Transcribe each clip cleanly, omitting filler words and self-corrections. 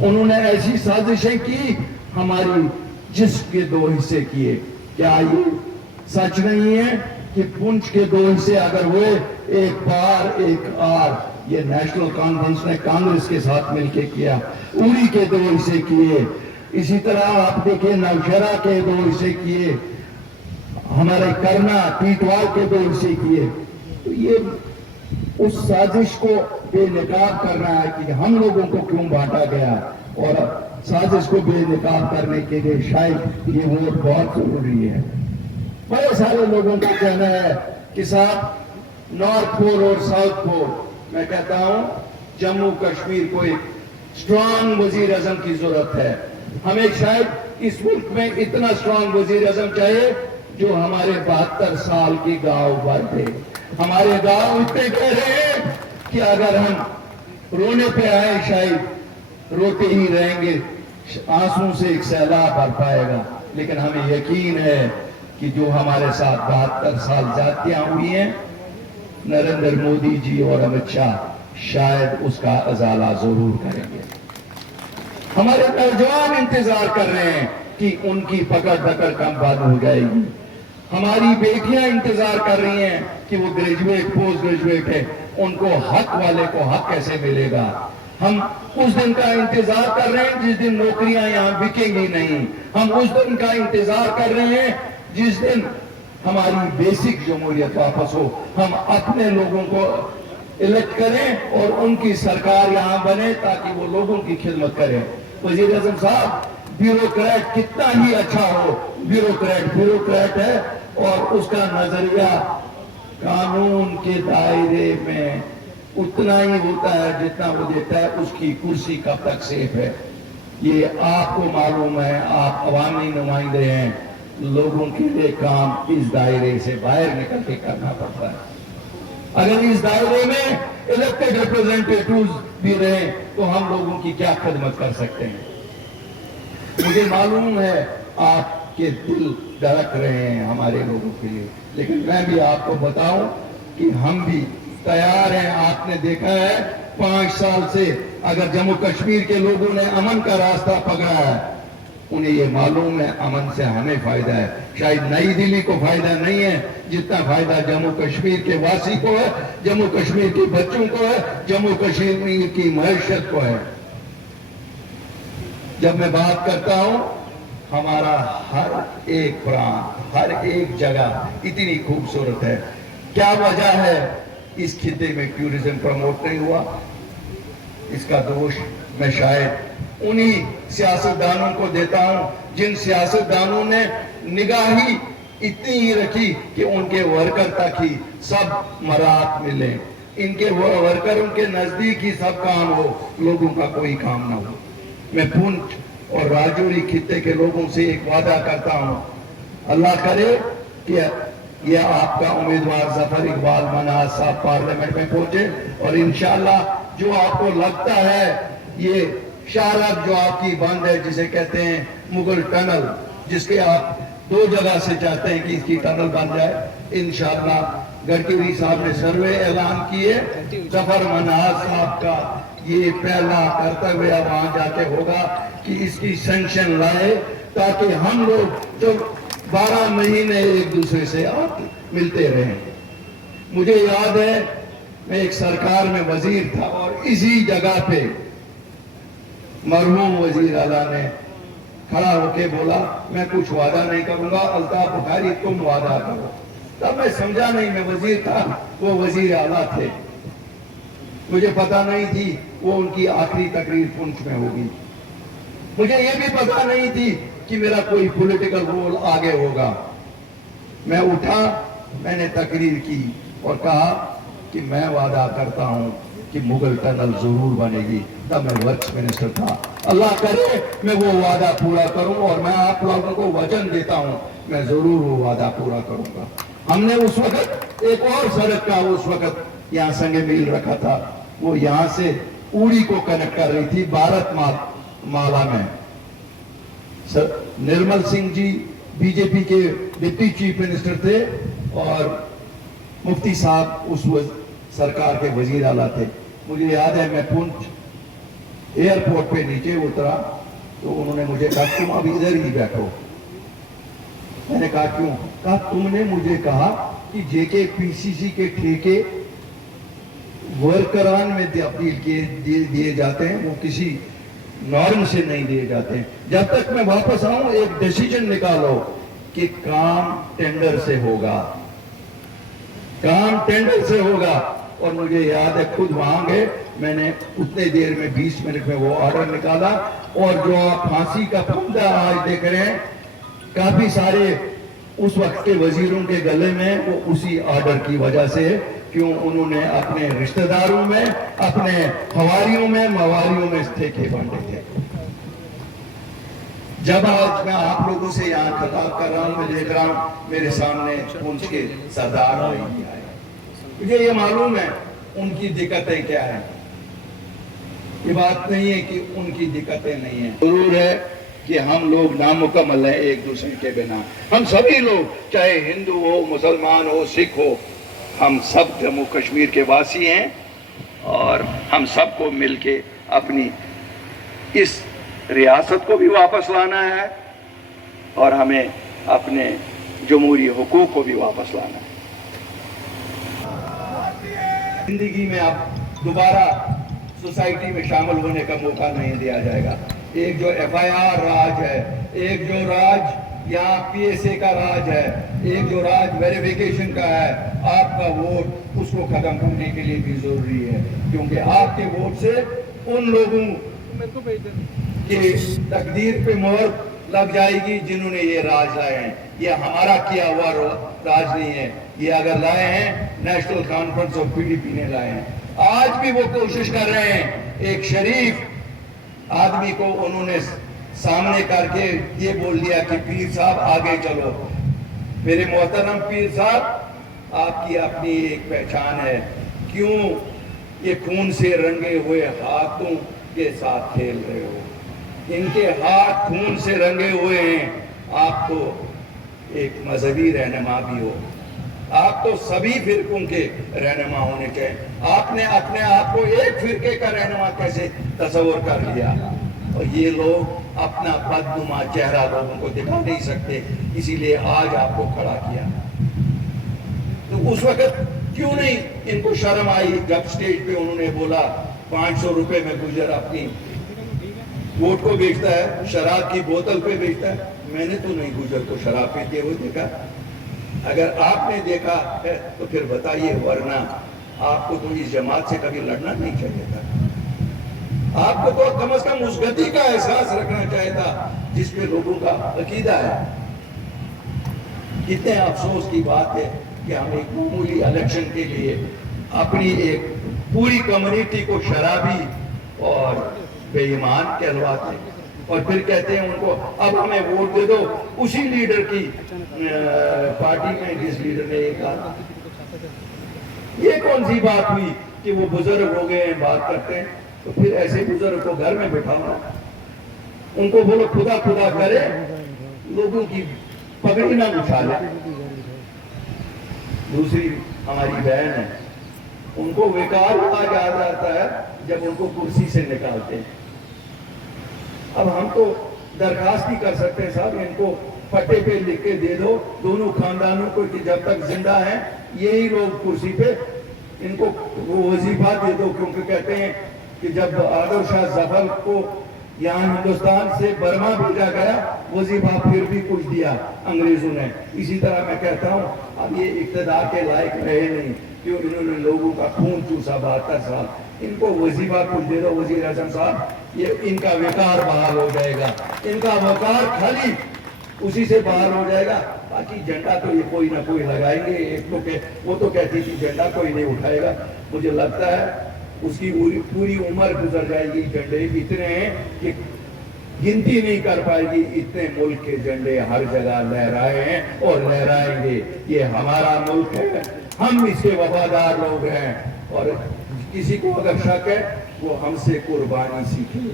انہوں نے ایسی سازشیں کی ہماری جسم کے 2 حصے کیے. کیا یہ سچ نہیں ہے کہ پنچ کے 2 حصے اگر ہوئے، ایک پار ایک آر، یہ نیشنل کانفرنس نے کانگریس کے ساتھ مل کے کیا. اوڑی کے 2 حصے کیے. اسی طرح آپ دیکھیں نوشہرہ کے 2 حصے کیے، ہمارے کرنا ٹیٹوال کے 2 حصے کیے. تو یہ اس سازش کو بے نقاب کر رہا ہے کہ ہم لوگوں کو کیوں بانٹا گیا، اور سازش کو بے نقاب کرنے کے لیے شاید یہ ووٹ بہت ضروری ہے. بڑے سارے لوگوں کو کہنا ہے کہ صاحب نارتھ پول اور ساؤتھ پول، میں کہتا ہوں جموں کشمیر کو ایک اسٹرانگ وزیر اعظم کی ضرورت ہے. ہمیں شاید اس ملک میں اتنا اسٹرانگ وزیر اعظم چاہیے جو ہمارے 72 سال کی گاؤں بھر دے. ہمارے گاؤں اتنے کہہ رہے ہیں کہ اگر ہم رونے پہ آئے شاید روتے ہی رہیں گے، آنسوں سے ایک سیلاب بھر پائے گا. لیکن ہمیں یقین ہے کہ جو ہمارے ساتھ 72 سال زیادتیاں ہوئی ہیں، نریندر مودی جی اور امت شاہ شاید اس کا ازالہ ضرور کریں گے. ہمارے نوجوان انتظار کر رہے ہیں کہ ان کی پکڑ دکڑ کم بند ہو جائے گی. ہماری بیٹیاں انتظار کر رہی ہیں کہ وہ گریجویٹ پوسٹ گریجویٹ ہے، ان کو حق والے کو حق کیسے ملے گا. ہم اس دن کا انتظار کر رہے ہیں جس دن نوکریاں یہاں بکیں گی نہیں. ہم اس دن کا انتظار کر رہے ہیں جس دن ہماری بیسک جمہوریت واپس ہو. ہم اپنے لوگوں کو الیکٹ کریں اور ان کی سرکار یہاں بنے تاکہ وہ لوگوں کی خدمت کریں. وزیر اعظم صاحب، بیوروکریٹ کتنا ہی اچھا ہو، بیوروکریٹ ہے، اور اس کا نظریہ قانون کے دائرے میں اتنا ہی ہوتا ہے جتنا وہ دیتا ہے اس کی کرسی کب تک سیف ہے. یہ آپ کو معلوم ہے، آپ عوامی نمائندے ہیں، لوگوں کے لیے کام اس دائرے سے باہر نکل کے کرنا پڑتا ہے. اگر اس دائرے میں الیکٹڈ ریپرزینٹیٹیوز بھی رہیں تو ہم لوگوں کی کیا خدمت کر سکتے ہیں. مجھے معلوم ہے آپ کے دل دھڑک رہے ہیں ہمارے لوگوں کے لیے، لیکن میں بھی آپ کو بتاؤں کہ ہم بھی تیار ہیں. آپ نے دیکھا ہے 5 سال سے اگر جموں کشمیر کے لوگوں نے امن کا راستہ پکڑا ہے، انہیں یہ معلوم ہے امن سے ہمیں فائدہ ہے. شاید نئی دلی کو فائدہ نہیں ہے جتنا فائدہ جموں کشمیر کے واسی کو ہے، جموں کشمیر کے بچوں کو ہے، جموں کشمیر کی معیشت کو ہے. جب میں بات کرتا ہوں ہمارا ہر ایک پرانت، ہر ایک جگہ اتنی خوبصورت ہے، کیا وجہ ہے اس خطے میں ٹورزم پروموٹ نہیں ہوا؟ اس کا دوش میں شاید انہی سیاستدانوں کو دیتا ہوں جن سیاستدانوں نے نگاہی اتنی ہی رکھی کہ ان کے ورکر تک ہی سب مراد ملیں، ان کے ورکروں کے نزدیک ہی سب کام ہو، لوگوں کا کوئی کام نہ ہو. میں پونچھ اور راجوری خطے کے لوگوں سے ایک وعدہ کرتا ہوں، اللہ کرے کہ یہ آپ کا امیدوار ظفر اقبال منہاس صاحب پارلیمنٹ میں پہنچے، اور انشاءاللہ جو آپ کو لگتا ہے یہ شاہراہ جو آپ کی بند ہے جسے کہتے ہیں مغل ٹنل، جس کے آپ 2 جگہ سے چاہتے ہیں کہ اس کی ٹنل بن جائے، انشاءاللہ گڈکری صاحب نے سروے اعلان کیے، ظفر منہاس صاحب کا یہ پہلا کرتا ہوا وہاں جا کے ہوگا کہ اس کی سینکشن لائے تاکہ ہم لوگ جو 12 مہینے ایک دوسرے سے آپ ملتے رہیں. مجھے یاد ہے میں ایک سرکار میں وزیر تھا اور اسی جگہ پہ مرحوم وزیر اعلیٰ نے کھڑا ہو کے بولا میں کچھ وعدہ نہیں کروں گا، الطاف بخاری تم وعدہ کرو. تب میں سمجھا نہیں، میں وزیر تھا، وہ وزیر اعلیٰ تھے، مجھے پتا نہیں تھی وہ ان کی آخری تقریر پونچھ میں ہوگی. مجھے یہ بھی پتا نہیں تھی کہ میرا کوئی پولیٹیکل رول آگے ہوگا. میں اٹھا، میں نے تقریر کی اور کہا کہ میں وعدہ کرتا ہوں کہ مغل ٹنل ضرور بنے گی. تب میں ورکس منسٹر تھا. اللہ کرے میں وہ وعدہ پورا کروں، اور میں آپ لوگوں کو وعدہ دیتا ہوں میں ضرور وہ وعدہ پورا کروں گا. ہم نے اس وقت ایک اور سڑک کا اس وقت یہاں سنگ میل رکھا تھا، وہ یہاں سے اوڑی کو کنیکٹ کر رہی تھی بھارت مالا میں. نرمل سنگھ جی بی جے پی کے ڈپٹی چیف منسٹر تھے اور مفتی صاحب اس سرکار کے وزیر اعلیٰ تھے. مجھے یاد ہے میں پونچھ एयरपोर्ट पे नीचे उतरा तो उन्होंने मुझे कहा तुम अब इधर ही बैठो। मैंने कहा क्यों? कहा तुमने मुझे कहा कि जेके पीसीसी के ठेके वर्करान में तब्दील दिए जाते हैं, वो किसी नॉर्म से नहीं दिए जाते हैं। जब तक मैं वापस आऊं एक डिसीजन निकालो कि काम टेंडर से होगा, काम टेंडर से होगा। और मुझे याद है खुद वहां गए, मैंने उतने देर में 20 मिनट में वो ऑर्डर निकाला। और जो आप फांसी का फंदा आज देख रहे हैं, काफी सारे उस वक्त के वजीरों के गले में वो उसी ऑर्डर की वजह से, क्यों उन्होंने अपने रिश्तेदारों में, अपने हवारियों में, मवारियों में ठेके बांटे थे। जब आज मैं आप लोगों से यहाँ खिताब कर रहा हूँ, मैं देख रहा हूँ मेरे सामने पुंछ के सरदार नहीं आए। मुझे ये मालूम है उनकी दिक्कतें क्या है। ये बात नहीं है कि उनकी दिक्कतें नहीं है, जरूर है कि हम लोग नामुकम्मल हैं एक दूसरे के बिना। हम सभी लोग, चाहे हिंदू हो, मुसलमान हो, सिख हो, हम सब जम्मू कश्मीर के वासी हैं और हम सबको मिलके अपनी इस रियासत को भी वापस लाना है और हमें अपने जमहूरी हुकूक को भी वापस लाना है। जिंदगी में आप दोबारा सोसाइटी में शामिल होने का मौका नहीं दिया जाएगा। एक जो FIR राज है, एक जो राज यहाँ PSA का राज है, एक जो राज वेरिफिकेशन का है, आपका वोट, उसको खत्म करने के लिए भी जरूरी है। क्योंकि आपके वोट से उन लोगों की तकदीर पे मोहर लग जाएगी जिन्होंने ये राज लाए हैं। ये हमारा किया हुआ राज नहीं है, ये अगर लाए हैं नेशनल कॉन्फ्रेंस ऑफ PDP ने लाए हैं। आज भी वो कोशिश कर रहे हैं, एक शरीफ आदमी को उन्होंने सामने करके ये बोल दिया कि पीर साहब आगे चलो। मेरे मोहतरम पीर साहब, आपकी अपनी एक पहचान है, क्यों ये खून से रंगे हुए हाथों के साथ खेल रहे हो? इनके हाथ खून से रंगे हुए हैं। आप तो एक मजहबी रहनुमा भी हो, आप तो सभी फिरकों के रहनुमा होने चाहिए। आपने अपने आप को एक फिरके का रहनुमा कैसे तस्वर कर लिया? और ये लोग अपना बदनुमा चेहरा लोगों को दिखा नहीं सकते, इसीलिए आज आपको खड़ा किया। तो उस वक्त क्यों नहीं इनको शर्म आई जब स्टेज पे उन्होंने बोला 500 रुपए में गुजर अपनी वोट को बेचता है, शराब की बोतल पे बेचता है। मैंने तो नहीं गुजर को शराब पीते हुए देखा। अगर आपने देखा है तो फिर बताइए, वरना आपको तो इस जमात से कभी लड़ना नहीं चाहिए था। आपको तो कम से कम उस गति का एहसास रखना चाहिए था जिसपे लोगों का अकीदा है। कितने अफसोस की बात है कि हम एक मामूली इलेक्शन के लिए अपनी एक पूरी कम्युनिटी को शराबी और बेईमान कहलवाते हैं और फिर कहते हैं उनको अब हमें वोट दे दो उसी लीडर की पार्टी में जिस लीडर ने ये कहा। ये कौन सी बात हुई कि वो बुजुर्ग हो गए हैं, बात करते हैं? तो फिर ऐसे बुजुर्ग को घर में बिठाओ, उनको बोलो खुदा खुदा करे, लोगों की पगड़ी ना उछाले। दूसरी हमारी बहन है, उनको बेकार कहा जाता है जब उनको कुर्सी से निकालते हैं। अब हम तो दरखास्त ही कर सकते हैं साहब, इनको पट्टे पे लिख के दे दो दोनों खानदानों को कि जब तक जिंदा हैं यही लोग कुर्सी पे, इनको वो वजीफा दे दो। क्योंकि कहते हैं कि जब आदर शाह जफर को यहाँ हिंदुस्तान से बर्मा भेजा गया, वजीफा फिर भी कुछ दिया अंग्रेजों ने। इसी तरह मैं कहता हूँ अब ये इक़्तिदार के लायक रहे नहीं, क्यों इन्होंने लोगों का खून चूसा 72 साल। इनको वजीफा कुछ दे दो वजीर आजम साहब, ये इनका विकार बहाल हो जाएगा, इनका वकार खाली उसी से बाहर हो जाएगा। बाकी झंडा तो ये कोई ना कोई लगाएंगे। एक तो वो तो कहती थी झंडा कोई नहीं उठाएगा, मुझे लगता है उसकी पूरी उम्र गुजर जाएगी। झंडे इतने हैं कि गिनती नहीं कर पाएगी, इतने मुल्क के झंडे हर जगह लहराए हैं और लहराएंगे। ये हमारा मुल्क है, हम इसके वफादार लोग हैं और किसी को अगर शक है वो हमसे कुर्बानी सीखे।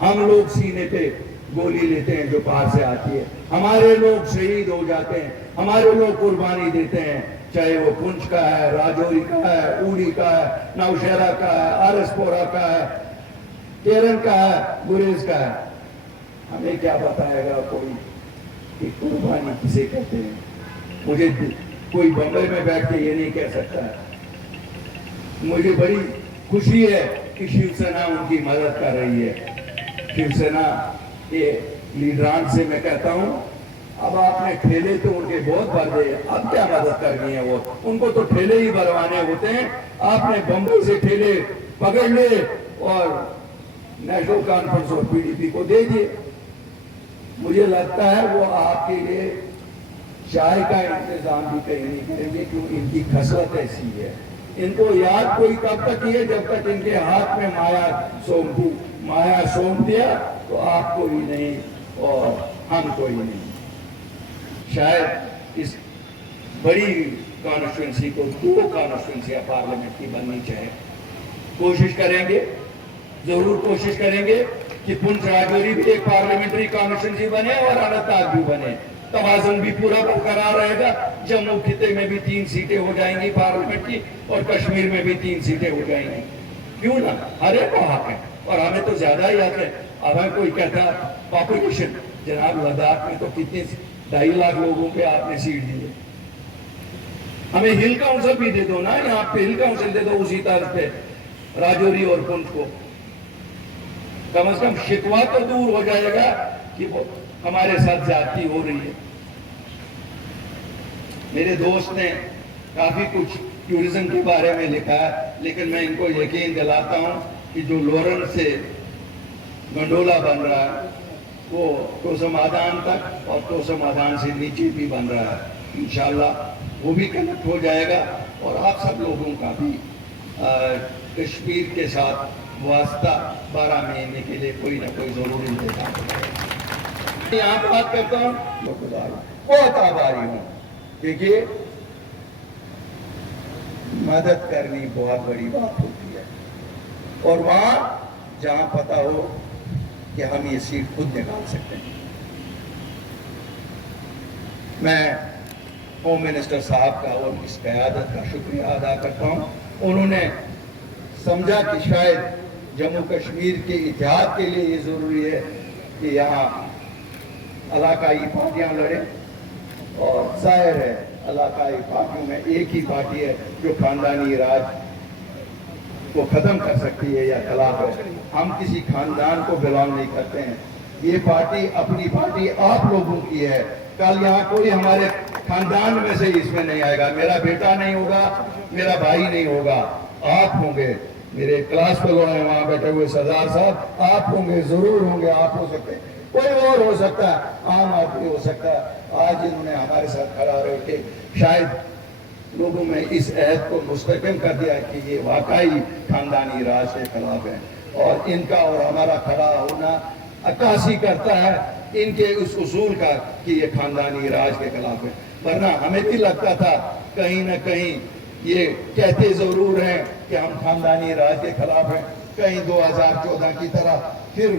हम लोग सीने पे गोली लेते हैं जो पार से आती है, हमारे लोग शहीद हो जाते हैं, हमारे लोग कुर्बानी देते हैं, चाहे वो पुंछ का है, राजौरी का है, उड़ी का है, नौशहरा का है, आरसपोरा का है, केरल का है, गुरेज का है, हमें क्या बताएगा कोई कि कुर्बानी किसे कहते हैं? मुझे कोई बम्बई में बैठ के ये नहीं कह सकता है। मुझे बड़ी खुशी है कि शिवसेना उनकी मदद कर रही है। शिवसेना के लीडरान से मैं कहता हूं, अब आपने ठेले तो उनके बहुत भर दिए, अब क्या मदद करनी है? वो उनको तो ठेले ही भरवाने होते हैं। आपने बम्बई से ठेले पकड़ ले और नेशनल कॉन्फ्रेंस और पीडीपी को दे दिए। मुझे लगता है वो आपके लिए चाय का इंतजाम भी कहीं नहीं करेंगे, क्यों? इनकी खसलत ऐसी है। इनको याद कोई कब तक है, जब तक इनके हाथ में माया सौंप दिया तो आपको ही नहीं और हमको ही नहीं। शायद इस बड़ी कॉन्स्टिट्यूंसी को 2 कॉन्स्टिट्यूंसियां पार्लियामेंट की बननी चाहिए। कोशिश करेंगे, जरूर कोशिश करेंगे कि पुंछ राजौरी भी एक पार्लियामेंट्री कॉन्स्टिट्यूंसी बने और अनंतनाग भी बने। तवाज़ुन भी पूरा बरकरार रहेगा। जम्मू खिते में भी 3 सीटें हो जाएंगी पार्लियामेंट की और कश्मीर में भी 3 सीटें हो जाएंगी। क्यों ना? हर एक को हक है और हमें तो ज्यादा ही हक है। अब हमें कोई कहता पॉपुलेशन, जनाब लद्दाख में तो कितने 2.5 लाख लोगों पे आपने सीट दी है। हमें हिल काउंसिल भी दे दो ना, यहाँ पे हिल काउंसिल दे दो उसी तर्ज पे राजौरी और पुंछ को। कम से कम शिकवा तो दूर हो जाएगा कि वो हमारे साथ ज्यादती हो रही है। मेरे दोस्त ने काफी कुछ टूरिज्म के बारे में लिखा है, लेकिन मैं इनको यकीन दिलाता हूं कि जो लॉरेंस से गंडोला बन रहा है वो तोसमाधान तक और तोसमाधान से नीचे भी बन रहा है। इंशाल्लाह वो भी कनेक्ट हो जाएगा और आप सब लोगों का भी कश्मीर के साथ वास्ता 12 महीने के लिए कोई ना कोई जरूरी देगा। यहाँ बात करता हूँ, बहुत आभारी हूँ, क्योंकि मदद करनी बहुत बड़ी बात होती है और वहां जहां पता हो कि हम ये सीट खुद निकाल सकते हैं। मैं होम मिनिस्टर साहब का और इस क़यादत का शुक्रिया अदा करता हूँ। उन्होंने समझा कि शायद जम्मू कश्मीर के इतिहाद के लिए ये जरूरी है कि यहाँ इलाकाई पार्टियां लड़ें और जाहिर है इलाकाई पार्टियों में एक ही पार्टी है जो खानदानी राज को खत्म कर सकती है या खिलाफ है। हम किसी खानदान को बिलोंग नहीं करते हैं। ये पार्टी अपनी पार्टी आप लोगों की है। कल यहाँ कोई हमारे खानदान में से इसमें नहीं आएगा। मेरा बेटा नहीं होगा, मेरा भाई नहीं होगा, आप होंगे। मेरे क्लास फेलो हैं वहां बैठे हुए सरदार साहब, आप होंगे, जरूर होंगे। आप हो सकते हैं, कोई और हो सकता है, आम आदमी हो सकता है। आज इन्होंने हमारे साथ खड़ा रह के शायद लोगों में इस अहद को मुस्तहकम कर दिया कि ये वाकई खानदानी राज के खिलाफ है और इनका और हमारा खड़ा होना अक्कासी करता है इनके उस उसूल का कि ये खानदानी राज के खिलाफ है। वरना हमें भी लगता था कहीं ना कहीं ये कहते जरूर हैं कि हम खानदानी राज के खिलाफ हैं, कहीं 2014 की तरह फिर